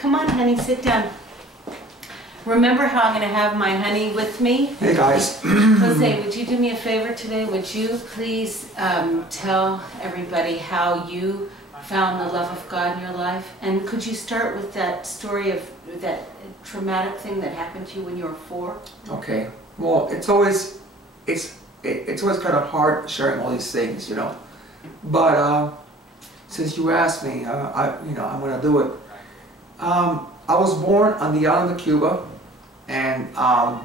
Come on, honey, sit down. Remember how I'm going to have my honey with me? Hey guys. Jose, would you do me a favor today? Would you please tell everybody how you found the love of God in your life? And could you start with that story of that traumatic thing that happened to you when you were 4? Okay. Well, it's always kind of hard sharing all these things, you know. But since you asked me, I'm going to do it. I was born on the island of Cuba, and at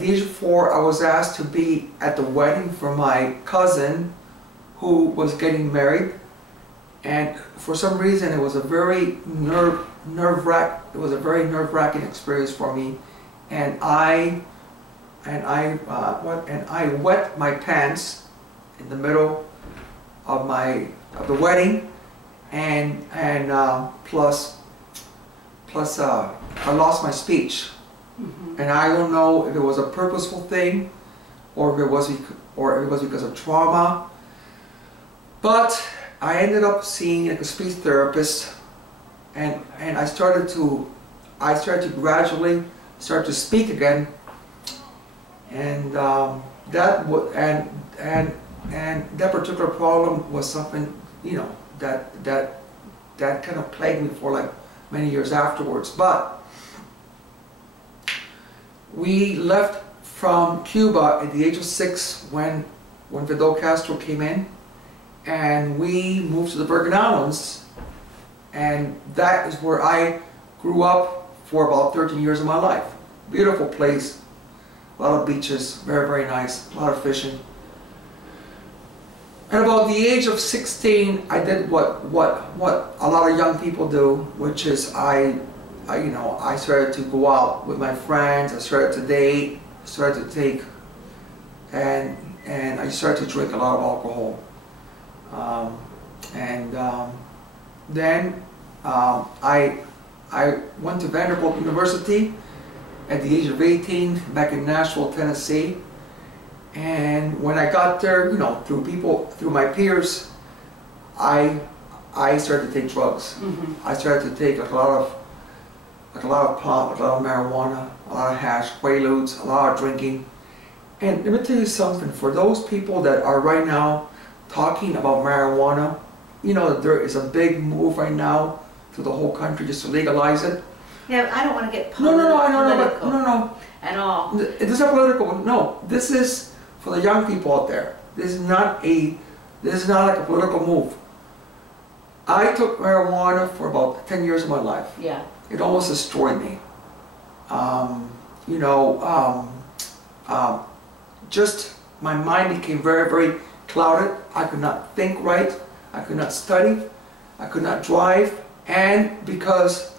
the age of 4, I was asked to be at the wedding for my cousin who was getting married, and for some reason it was a very nerve-wracking experience for me, and I wet my pants in the middle of the wedding, and plus I lost my speech. Mm-hmm. And I don't know if it was a purposeful thing or if it was because of trauma, but I ended up seeing like a speech therapist, and I started to gradually start to speak again, and that particular problem was something, you know, that kind of plagued me for like many years afterwards. But we left from Cuba at the age of 6 when Fidel Castro came in, and we moved to the Virgin Islands, and that is where I grew up for about 13 years of my life. Beautiful place, a lot of beaches, very, very nice, a lot of fishing. At about the age of 16, I did what a lot of young people do, which is I started to go out with my friends. I started to date, started to take, and I started to drink a lot of alcohol. Then I went to Vanderbilt University at the age of 18, back in Nashville, Tennessee. And when I got there, you know, through my peers, I started to take drugs. Mm-hmm. I started to take a lot of pot, a lot of marijuana, a lot of hash, quaaludes, a lot of drinking. And let me tell you something, for those people that are right now talking about marijuana, you know that there is a big move right now through the whole country just to legalize it. Yeah, I don't want to get political. No. At all. It's not political. No, this is for the young people out there. This is not like a political move. I took marijuana for about 10 years of my life. Yeah. It almost destroyed me. Just my mind became very, very clouded. I could not think right. I could not study. I could not drive. And because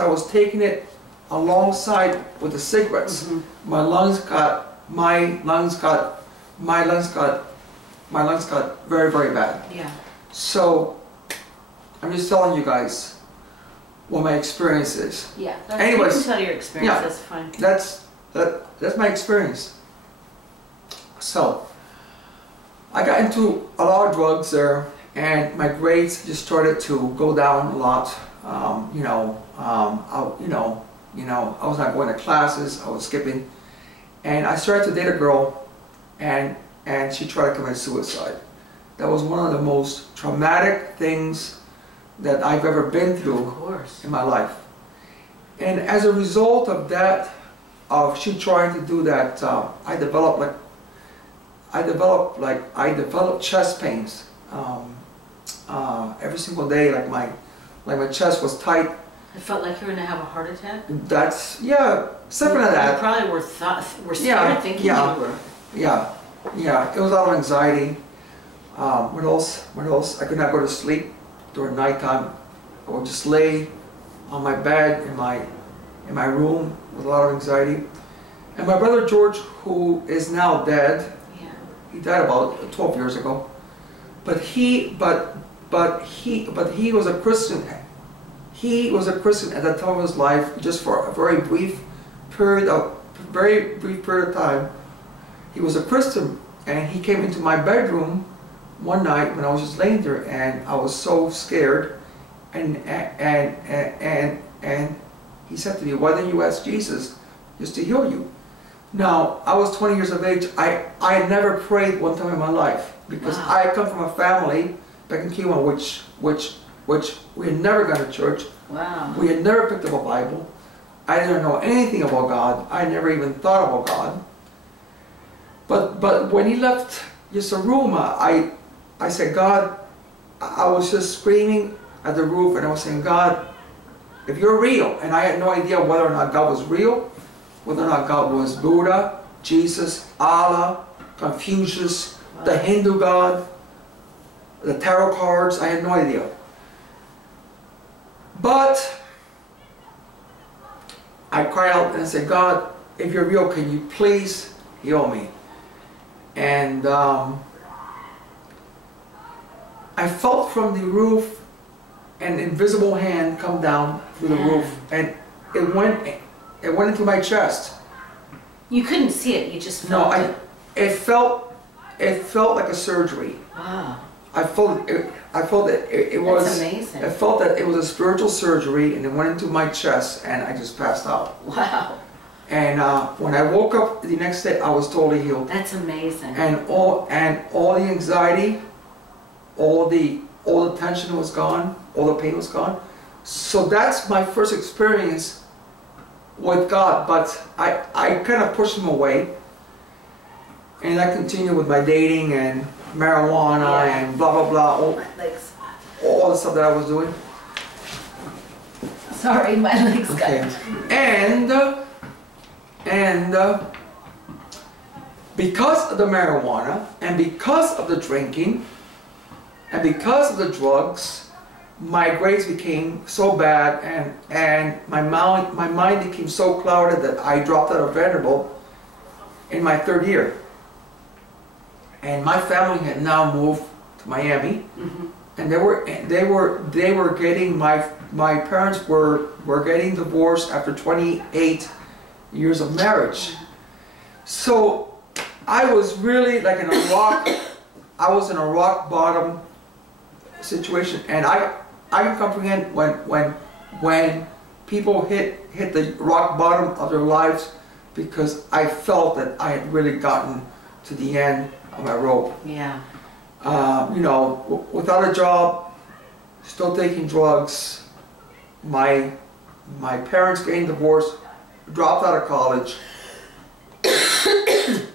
I was taking it alongside with the cigarettes, mm-hmm. my lungs got very, very bad. Yeah. So I'm just telling you guys what my experience is. Yeah. Anyways, you can tell your experience. Yeah, that's fine. That's my experience. So I got into a lot of drugs there, and my grades just started to go down a lot. I was not going to classes. I was skipping, and I started to date a girl, and she tried to commit suicide. That was one of the most traumatic things that I've ever been through in my life. And as a result of that, of she trying to do that, I developed chest pains every single day. Like my chest was tight. It felt like you were going to have a heart attack? That's, yeah, something like that. You probably were scared thinking you were. Yeah, it was a lot of anxiety. What else? I could not go to sleep during nighttime. I would just lay on my bed in my room with a lot of anxiety. And my brother George, who is now dead, he died about 12 years ago. But he was a Christian. He was a Christian at that time of his life, just for a very brief period of time. He was a Christian, and he came into my bedroom one night when I was just laying there, and I was so scared, and he said to me, "Why didn't you ask Jesus just to heal you?" Now, I was 20 years of age. I had never prayed one time in my life, because Wow. I come from a family back in Cuba which we had never gone to church. Wow. We had never picked up a Bible. I didn't know anything about God. I never even thought about God. But when he left just a room, I said, "God," I was just screaming at the roof, and I was saying, "God, if you're real," and I had no idea whether or not God was real, whether or not God was Buddha, Jesus, Allah, Confucius, the Hindu God, the tarot cards. I had no idea. But I cried out and I said, "God, if you're real, can you please heal me?" And I felt from the roof an invisible hand come down through the roof, and it went into my chest. You couldn't see it, you just No, felt it. it felt like a surgery. Wow. I felt it was. That's amazing. I felt that it was a spiritual surgery, and it went into my chest, and I just passed out. Wow. And when I woke up the next day, I was totally healed. That's amazing. And all the anxiety, all the tension was gone, all the pain was gone. So that's my first experience with God. But I kind of pushed him away, and I continued with my dating and marijuana and blah blah blah, all the stuff that I was doing. Sorry, my legs Okay. got... And because of the marijuana, and because of the drinking, and because of the drugs, my grades became so bad, and my mind became so clouded that I dropped out of Vanderbilt in my third year. And my family had now moved to Miami, and they were getting, my parents were getting divorced after 28 years of marriage. So I was really like in a rock. I was in a rock bottom situation, and I can comprehend when people hit the rock bottom of their lives, because I felt that I had really gotten to the end of my rope. Yeah. You know, without a job, still taking drugs. My parents getting divorced, dropped out of college,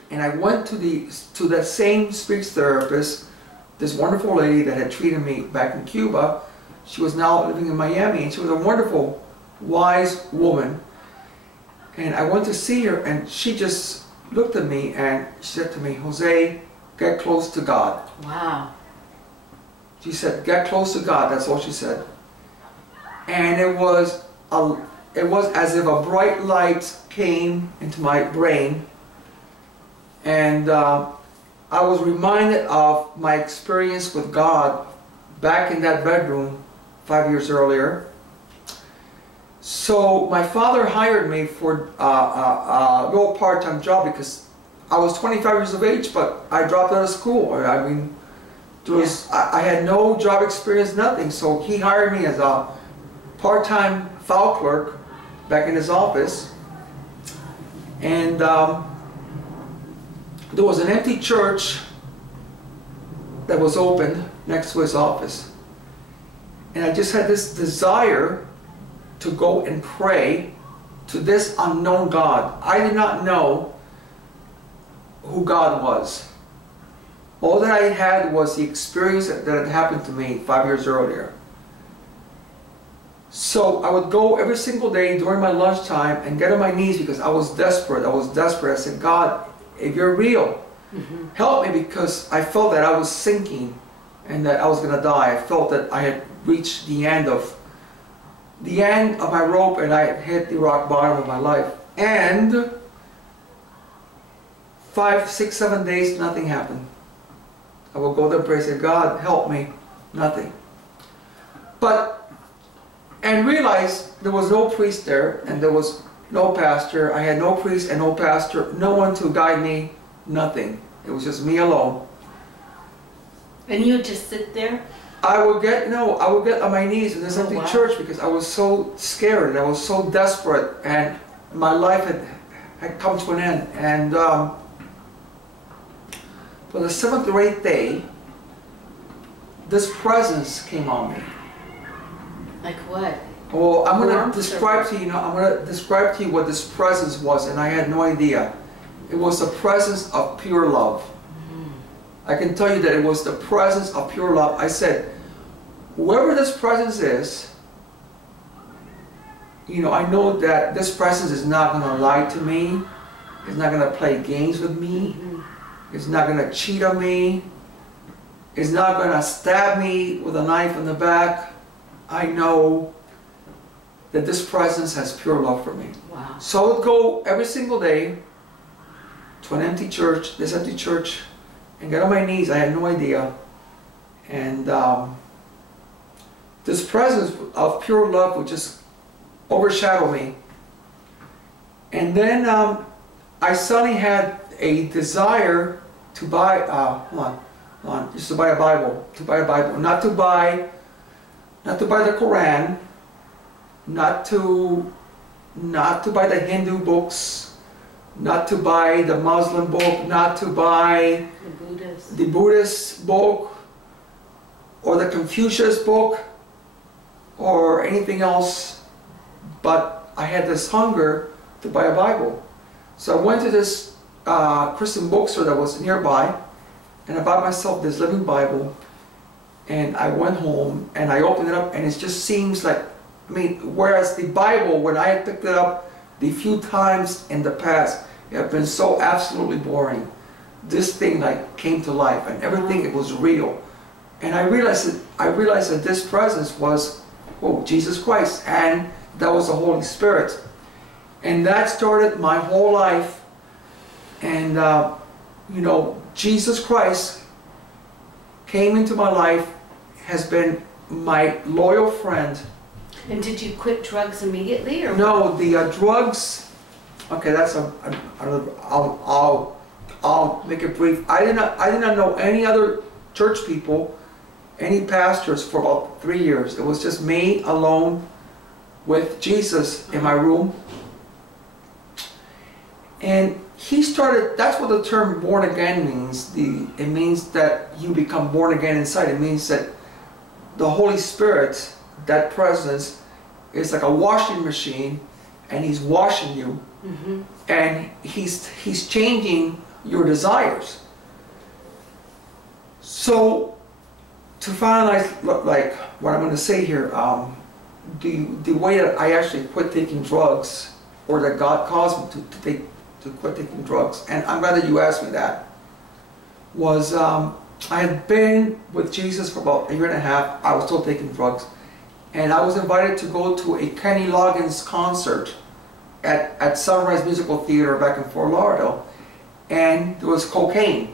and I went to that same speech therapist, this wonderful lady that had treated me back in Cuba. She was now living in Miami, and she was a wonderful, wise woman. And I went to see her, and she just looked at me and she said to me, "Jose, get close to God." Wow. She said, "Get close to God." That's all she said. And it was as if a bright light came into my brain, and I was reminded of my experience with God back in that bedroom 5 years earlier. So my father hired me for a little part-time job, because I was 25 years of age, but I dropped out of school. I mean, I had no job experience, nothing. So he hired me as a part-time file clerk back in his office. And there was an empty church that was open next to his office. And I just had this desire to go and pray to this unknown God. I did not know who God was. All that I had was the experience that had happened to me 5 years earlier. So I would go every single day during my lunchtime and get on my knees, because I was desperate. I said, "God, if you're real, help me," because I felt that I was sinking and that I was going to die. I felt that I had reached the end of my rope, and I had hit the rock bottom of my life. And 5, 6, 7 days, nothing happened. I would go there and pray, say, "God, help me." Nothing. And realized there was no priest there, and there was no pastor. I had no priest and no pastor, no one to guide me, nothing. It was just me alone. And you would just sit there? I would get on my knees in this empty wow. church because I was so scared and I was so desperate, and my life had come to an end. And for the 7th or 8th day, this presence came on me. Like what? Well, I'm going Warmth to describe to you, I'm going to describe to you what this presence was, and I had no idea. It was the presence of pure love. I can tell you that it was the presence of pure love. I said, whoever this presence is, I know that this presence is not going to lie to me. It's not going to play games with me. It's not going to cheat on me. It's not going to stab me with a knife in the back. I know that this presence has pure love for me. Wow. So I would go every single day to an empty church, this empty church, and get on my knees. I had no idea. And this presence of pure love would just overshadow me. And then I suddenly had a desire to buy, just to buy a Bible, not to buy the Quran, not to buy the Hindu books, not to buy the Muslim book, not to buy the Buddhist book, or the Confucius book, or anything else, but I had this hunger to buy a Bible. So I went to this Christian bookstore that was nearby, and I bought myself this Living Bible, and I went home and I opened it up, and it just seems like, whereas the Bible, when I had picked it up the few times in the past, it had been so absolutely boring. This thing like came to life, and everything, it was real. And I realized that this presence was, Jesus Christ, and that was the Holy Spirit. And that started my whole life. And Jesus Christ came into my life, has been my loyal friend. And did you quit drugs immediately, or no? The drugs. Okay, that's I'll make it brief. I did not know any other church people, any pastors for about 3 years. It was just me alone with Jesus in my room. And he started, that's what the term born again means. It means that you become born again inside. It means that the Holy Spirit, that presence, is like a washing machine, and he's washing you. And he's changing your desires. So to finalize, like what I'm going to say here, the way that I actually quit taking drugs, or that God caused me to quit taking drugs, and I'm glad that you asked me that, was I had been with Jesus for about 1.5 years. I was still taking drugs, and I was invited to go to a Kenny Loggins concert at Sunrise Musical Theater back in Fort Lauderdale, and there was cocaine.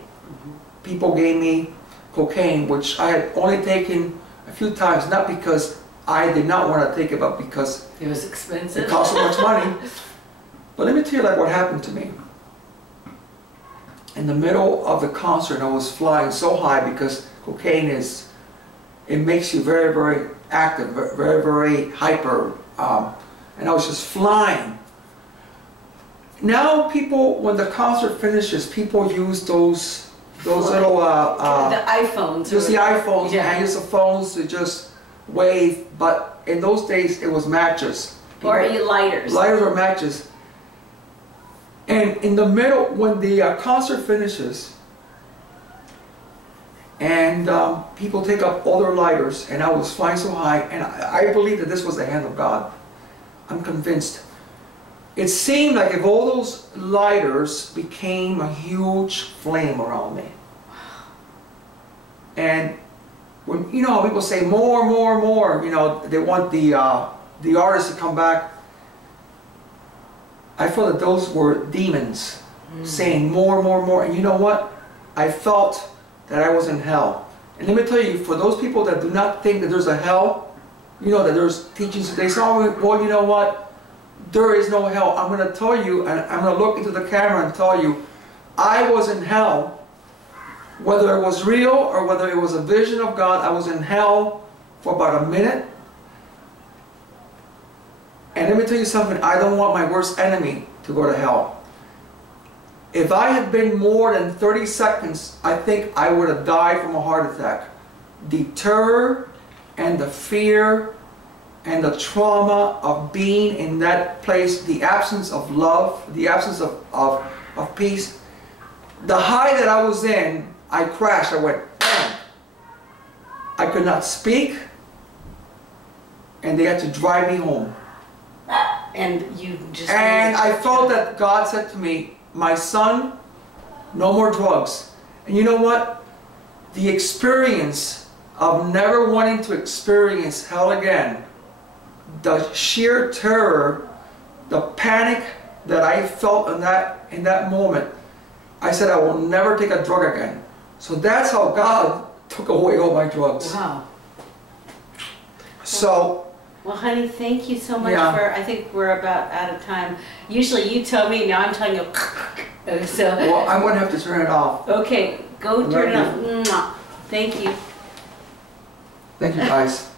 People gave me cocaine, which I had only taken a few times, not because I did not want to take it, but because it was expensive. It cost so much money. But let me tell you what happened to me. In the middle of the concert, I was flying so high, because cocaine it makes you very, very active, very, very hyper, and I was just flying. Now people, when the concert finishes, people use those little the iPhones. Use the iPhones, yeah. and use the phones to just wave. But in those days, it was matches. Or lighters. Lighters or matches. And in the middle, when the concert finishes, and people take up all their lighters, and I was flying so high, and I believe that this was the hand of God. I'm convinced. It seemed like if all those lighters became a huge flame around me. And when, you know how people say more, more, more, you know, they want the artist to come back. I felt that those were demons saying more, more, more. And you know what? I felt that I was in hell. And let me tell you, for those people that do not think that there's a hell, you know, that there's teachings, they say, oh, well, you know what? There is no hell. I'm going to tell you, and I'm going to look into the camera and tell you, I was in hell Whether it was real or whether it was a vision of God, I was in hell for about a minute. And let me tell you something, I don't want my worst enemy to go to hell. If I had been more than 30 seconds, I think I would have died from a heart attack. The terror and the fear and the trauma of being in that place, the absence of love, the absence of peace, the high that I was in, I crashed, I went, bam. I could not speak, and they had to drive me home. And you just... And I felt that God said to me, my son, no more drugs. And you know what? The experience of never wanting to experience hell again, the sheer terror, the panic that I felt in that moment, I said I will never take a drug again. So that's how God took away all my drugs. Wow. So... Well, honey, thank you so much Yeah. I think we're about out of time. Usually you tell me, now I'm telling you. So, well, I'm going to have to turn it off. okay, go turn it off. Mwah. Thank you. Thank you, guys.